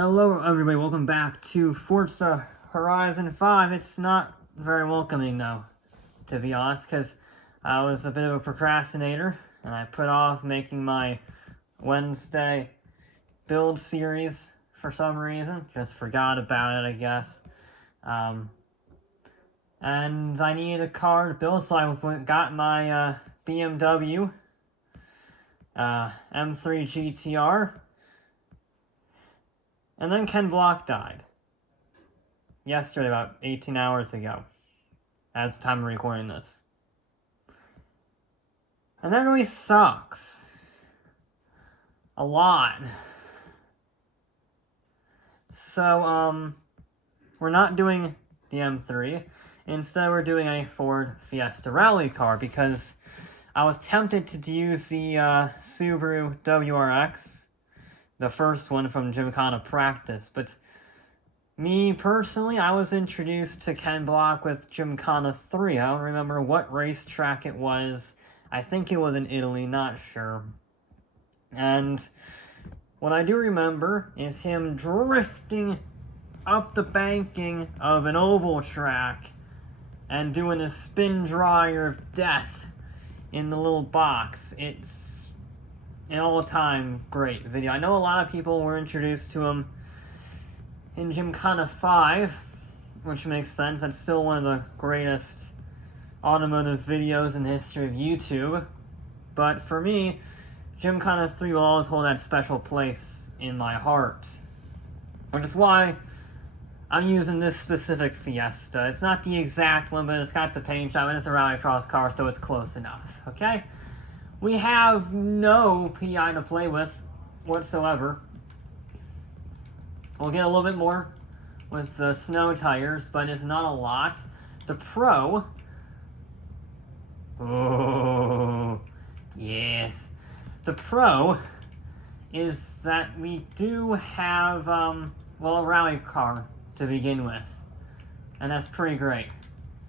Hello everybody, welcome back to Forza Horizon 5. It's not very welcoming though, to be honest, because I was a bit of a procrastinator, and I put off making my Wednesday build series for some reason. Just forgot about it, I guess. And I needed a car to build, so I got my BMW M3 GTR. And then Ken Block died. Yesterday, about 18 hours ago. At the time of recording this. And that really sucks. A lot. So, we're not doing the M3. Instead, we're doing a Ford Fiesta rally car because I was tempted to use the Subaru WRX. The first one from Gymkhana Practice, but me personally, I was introduced to Ken Block with Gymkhana 3. I don't remember what racetrack it was. I think it was in Italy, not sure. And what I do remember is him drifting up the banking of an oval track and doing a spin dryer of death in the little box. It's an all-time great video. I know a lot of people were introduced to him in Gymkhana 5, which makes sense. That's still one of the greatest automotive videos in the history of YouTube. But for me, Gymkhana 3 will always hold that special place in my heart. Which is why I'm using this specific Fiesta. It's not the exact one, but it's got the paint job, and it's a Rallycross car, so it's close enough, okay? We have no PI to play with whatsoever. We'll get a little bit more with the snow tires, but it's not a lot. The Pro... Oh, yes. The Pro is that we do have, well, a rally car to begin with. And that's pretty great.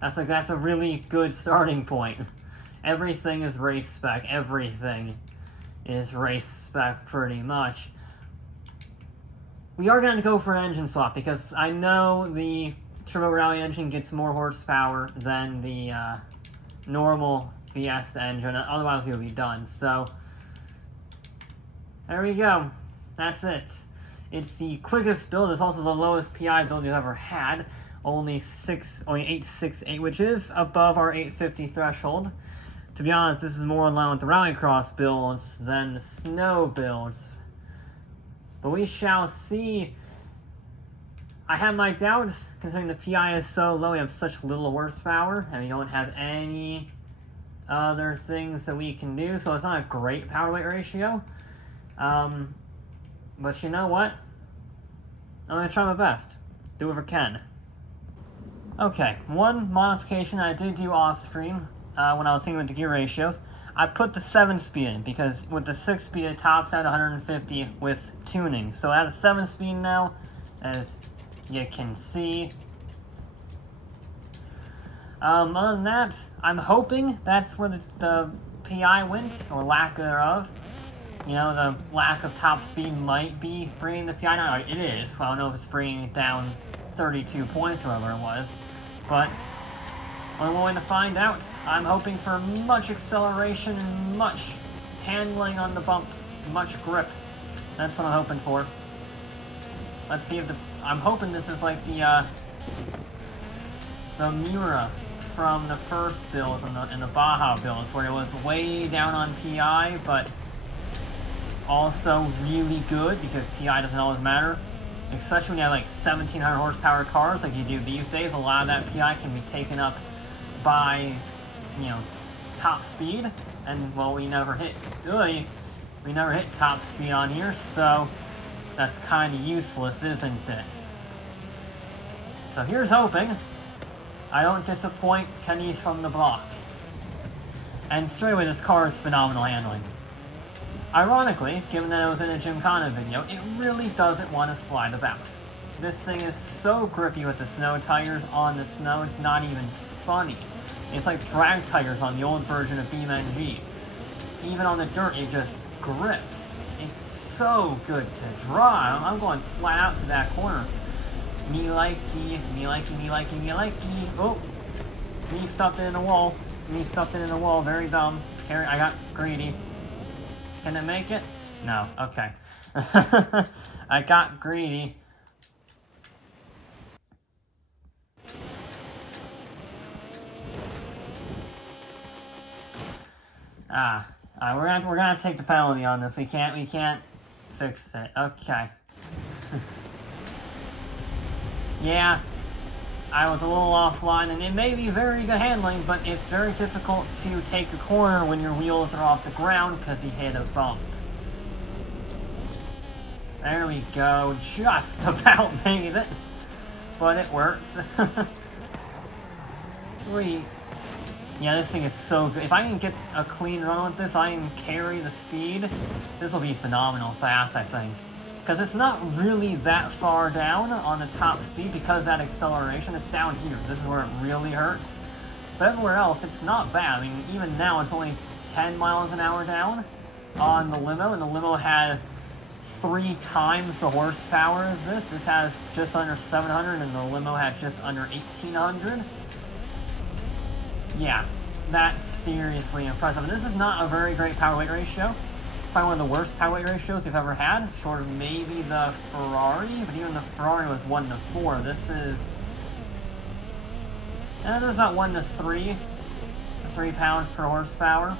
That's a really good starting point. Everything is race spec. Everything is race spec, pretty much. We are going to go for an engine swap, because I know the Turbo Rally engine gets more horsepower than the normal Fiesta engine. Otherwise, it would be done. So, there we go. That's it. It's the quickest build. It's also the lowest PI build you've ever had. Only 868, which is above our 850 threshold. To be honest, this is more in line with the Rallycross builds than the snow builds. But we shall see. I have my doubts, considering the PI is so low, we have such little horsepower, and we don't have any other things that we can do, so it's not a great power-to-weight ratio. But you know what? I'm going to try my best. Do it for Ken. Okay, one modification I did do off-screen, when I was thinking with the gear ratios, I put the 7-speed in, because with the 6-speed it tops at 150 with tuning. So it has a 7-speed now, as you can see. Other than that, I'm hoping that's where the PI went, or lack thereof. You know, the lack of top speed might be bringing the PI down. It is. Well, I don't know if it's bringing it down 32 points or whatever it was, but only one way to find out. I'm hoping for much acceleration and much handling on the bumps, much grip. That's what I'm hoping for. Let's see if I'm hoping this is like the Miura from the first builds and the Baja builds, where it was way down on PI, but also really good, because PI doesn't always matter. Especially when you have like 1700 horsepower cars like you do these days, a lot of that PI can be taken up by, you know, top speed, and well, we never hit top speed on here, so that's kind of useless, isn't it? So here's hoping I don't disappoint Kenny from the block. And straight away, this car is phenomenal handling. Ironically, given that it was in a Gymkhana video, it really doesn't want to slide about. This thing is so grippy with the snow tires on the snow, it's not even funny. It's like drag tires on the old version of BeamNG. Even on the dirt, it just grips. It's so good to drive. I'm going flat out to that corner. Me likey, me likey, me likey, me likey. Oh, me stuffed it in the wall. Me stuffed it in the wall. Very dumb. I got greedy. Can it make it? No. Okay. I got greedy. We're gonna have to take the penalty on this. We can't fix it. Okay. Yeah, I was a little offline, and it may be very good handling, but it's very difficult to take a corner when your wheels are off the ground because you hit a bump. There we go. Just about made it, but it works. Yeah, this thing is so good. If I can get a clean run with this, I can carry the speed. This will be phenomenal fast, I think. Because it's not really that far down on the top speed because that acceleration is down here. This is where it really hurts. But everywhere else, it's not bad. I mean, even now, it's only 10 miles an hour down on the limo, and the limo had 3 times the horsepower of this. This has just under 700, and the limo had just under 1,800. Yeah, that's seriously impressive. And this is not a very great power-weight ratio. Probably one of the worst power-weight ratios we've ever had, short of maybe the Ferrari, but even the Ferrari was 1-4. This is... And there's about 1-3 pounds per horsepower.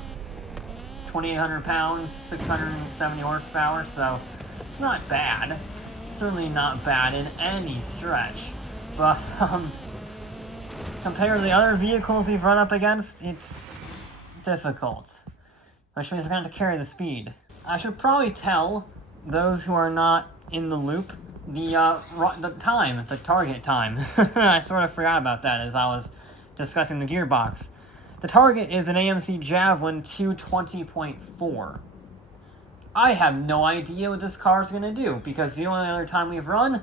2,800 pounds, 670 horsepower, so it's not bad. Certainly not bad in any stretch. But, compared to the other vehicles we've run up against, it's difficult. Which means we're going to have to carry the speed. I should probably tell those who are not in the loop the target time. I sort of forgot about that as I was discussing the gearbox. The target is an AMC Javelin 220.4. I have no idea what this car is going to do, because the only other time we've run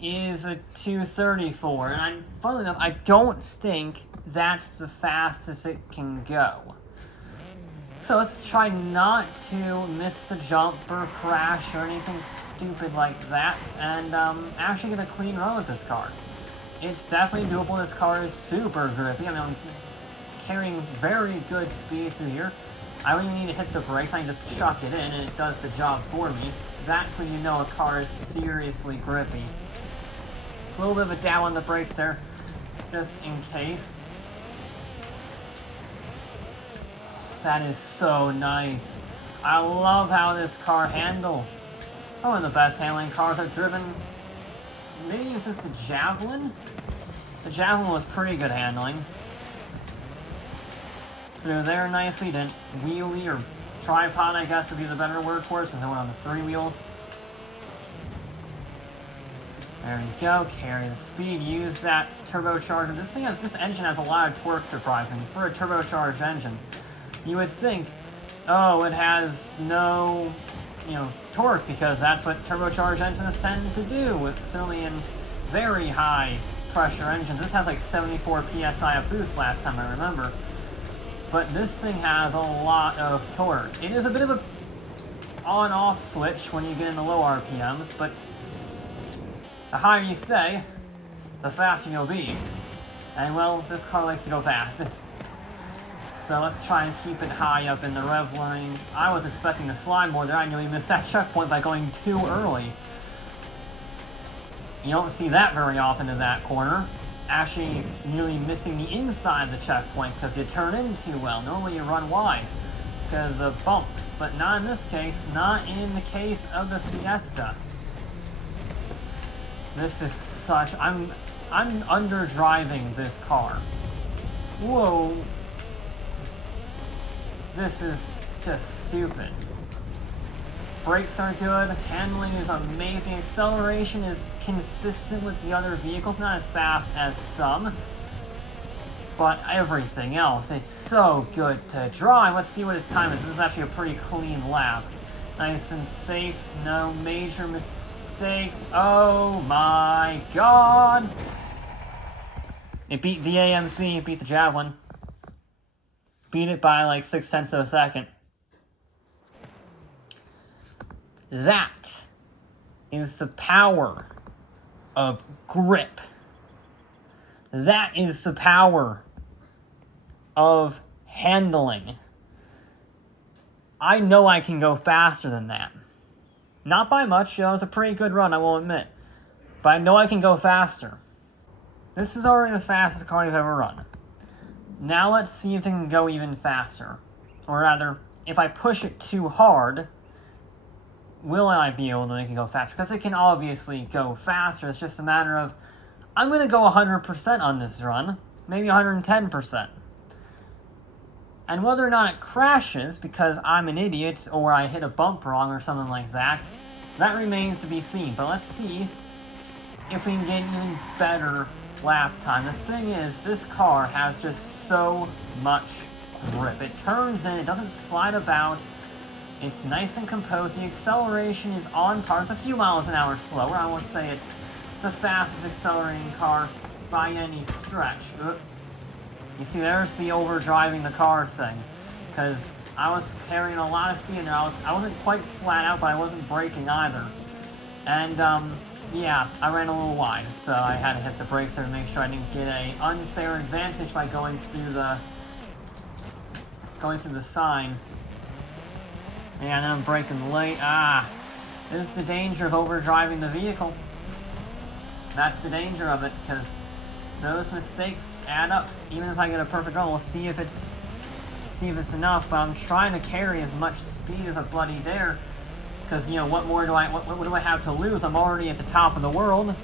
is a 234, and funnily enough, I don't think that's the fastest it can go. So let's try not to miss the jump or crash or anything stupid like that, and actually get a clean run with this car. It's definitely doable. This car is super grippy. I mean, I'm carrying very good speed through here. I don't even need to hit the brakes. I can just chuck it in, and it does the job for me. That's when you know a car is seriously grippy. A little bit of a dab on the brakes there, just in case. That is so nice. I love how this car handles. One of the best handling cars I've driven, maybe even since the Javelin. The Javelin was pretty good handling. Through there nicely, didn't wheelie or tripod, I guess would be the better word for it, since I went on the 3 wheels. There we go, carry the speed, use that turbocharger. This engine has a lot of torque, surprisingly, for a turbocharged engine. You would think, oh, it has no, torque, because that's what turbocharged engines tend to do, certainly in very high pressure engines. This has like 74 psi of boost last time I remember. But this thing has a lot of torque. It is a bit of a on-off switch when you get into low RPMs, but the higher you stay, the faster you'll be. And well, this car likes to go fast. So let's try and keep it high up in the rev line. I was expecting to slide more there. I nearly missed that checkpoint by going too early. You don't see that very often in that corner. Actually, nearly missing the inside of the checkpoint because you turn in too well. Normally you run wide because of the bumps, but not in this case. Not in the case of the Fiesta. This is such... I'm underdriving this car. Whoa. This is just stupid. Brakes are good, handling is amazing, acceleration is consistent with the other vehicles, not as fast as some, but everything else, it's so good to drive. Let's see what his time is. This is actually a pretty clean lap. Nice and safe, no major mistakes. Oh my god! It beat the AMC, it beat the Javelin. Beat it by like 0.6 of a second. That is the power of grip. That is the power of handling. I know I can go faster than that. Not by much, it was a pretty good run, I will admit. But I know I can go faster. This is already the fastest car I've ever run. Now let's see if it can go even faster. Or rather, if I push it too hard, will I be able to make it go faster? Because it can obviously go faster, it's just a matter of, I'm going to go 100% on this run, maybe 110%. And whether or not it crashes because I'm an idiot or I hit a bump wrong or something like that, that remains to be seen. But let's see if we can get even better lap time. The thing is, this car has just so much grip. It turns in, it doesn't slide about, it's nice and composed. The acceleration is on par. It's a few miles an hour slower. I won't say it's the fastest accelerating car by any stretch. You see, there's the overdriving the car thing, because I was carrying a lot of speed in there. I wasn't quite flat out, but I wasn't braking either. And, yeah, I ran a little wide, so I had to hit the brakes there to make sure I didn't get an unfair advantage by going through the sign. And then I'm braking late. This is the danger of overdriving the vehicle. That's the danger of it, because those mistakes add up. Even if I get a perfect run, we'll see if it's enough. But I'm trying to carry as much speed as I bloody dare, because you know what do I have to lose? I'm already at the top of the world.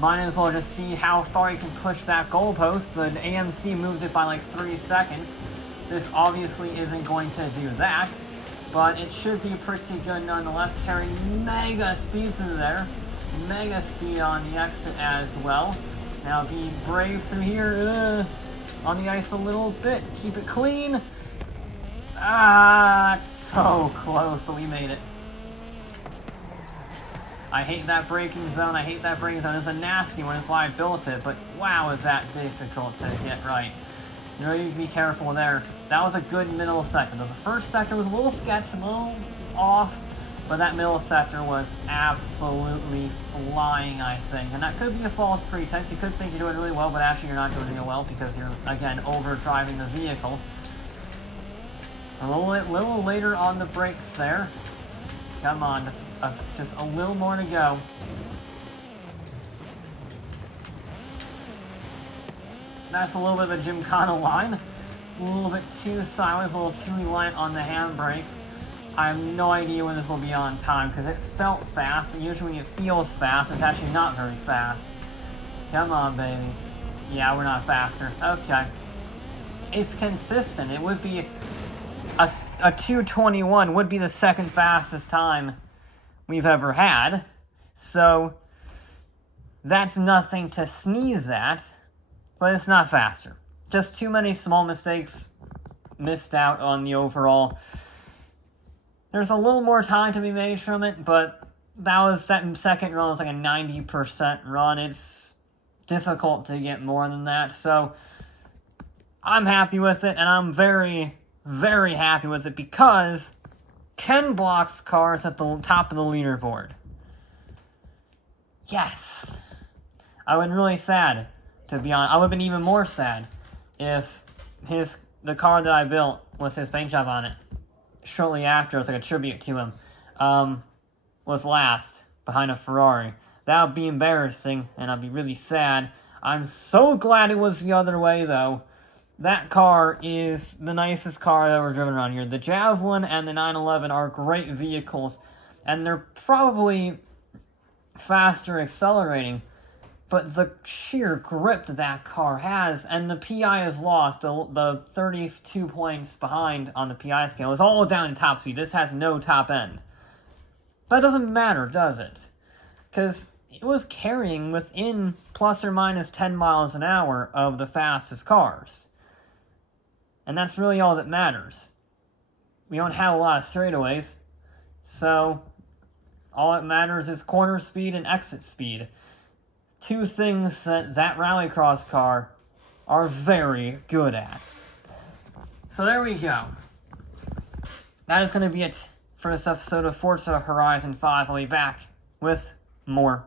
Might as well just see how far you can push that goalpost. The AMC moved it by like 3 seconds. This obviously isn't going to do that, but it should be pretty good nonetheless. Carrying mega speed through there, mega speed on the exit as well. Now be brave through here, on the ice a little bit, keep it clean. So close, but we made it. I hate that braking zone, It's a nasty one, that's why I built it, but wow, is that difficult to get right. You know, you can be careful there. That was a good middle sector. The first sector was a little sketched, a little off, but that middle sector was absolutely flying, I think. And that could be a false pretense. You could think you're doing really well, but actually you're not doing really well because you're, again, overdriving the vehicle. A little later on the brakes there. Come on, just a little more to go. That's a little bit of a Gymkhana line. A little bit too sideways, a little too reliant on the handbrake. I have no idea when this will be on time, because it felt fast, but usually when it feels fast, it's actually not very fast. Come on, baby. Yeah, we're not faster. Okay. It's consistent. It would be... A 2:21 would be the second fastest time we've ever had. So, that's nothing to sneeze at, but it's not faster. Just too many small mistakes, missed out on the overall. There's a little more time to be made from it, but that second run was like a 90% run. It's difficult to get more than that, so I'm happy with it, and I'm very, very happy with it because Ken Block's car is at the top of the leaderboard. Yes! I would have been really sad, to be honest. I would have been even more sad if the car that I built with his paint job on it, shortly after, as like a tribute to him, was last, behind a Ferrari. That would be embarrassing, and I'd be really sad. I'm so glad it was the other way, though. That car is the nicest car I've ever driven around here. The Javelin and the 911 are great vehicles, and they're probably faster accelerating, but the sheer grip that car has, and the PI is lost, the 32 points behind on the PI scale, is all down in top speed. This has no top end. That doesn't matter, does it? Because it was carrying within plus or minus 10 miles an hour of the fastest cars. And that's really all that matters. We don't have a lot of straightaways, so all that matters is corner speed and exit speed. Two things that Rallycross car are very good at. So there we go. That is going to be it for for this episode of Forza Horizon 5. I'll be back with more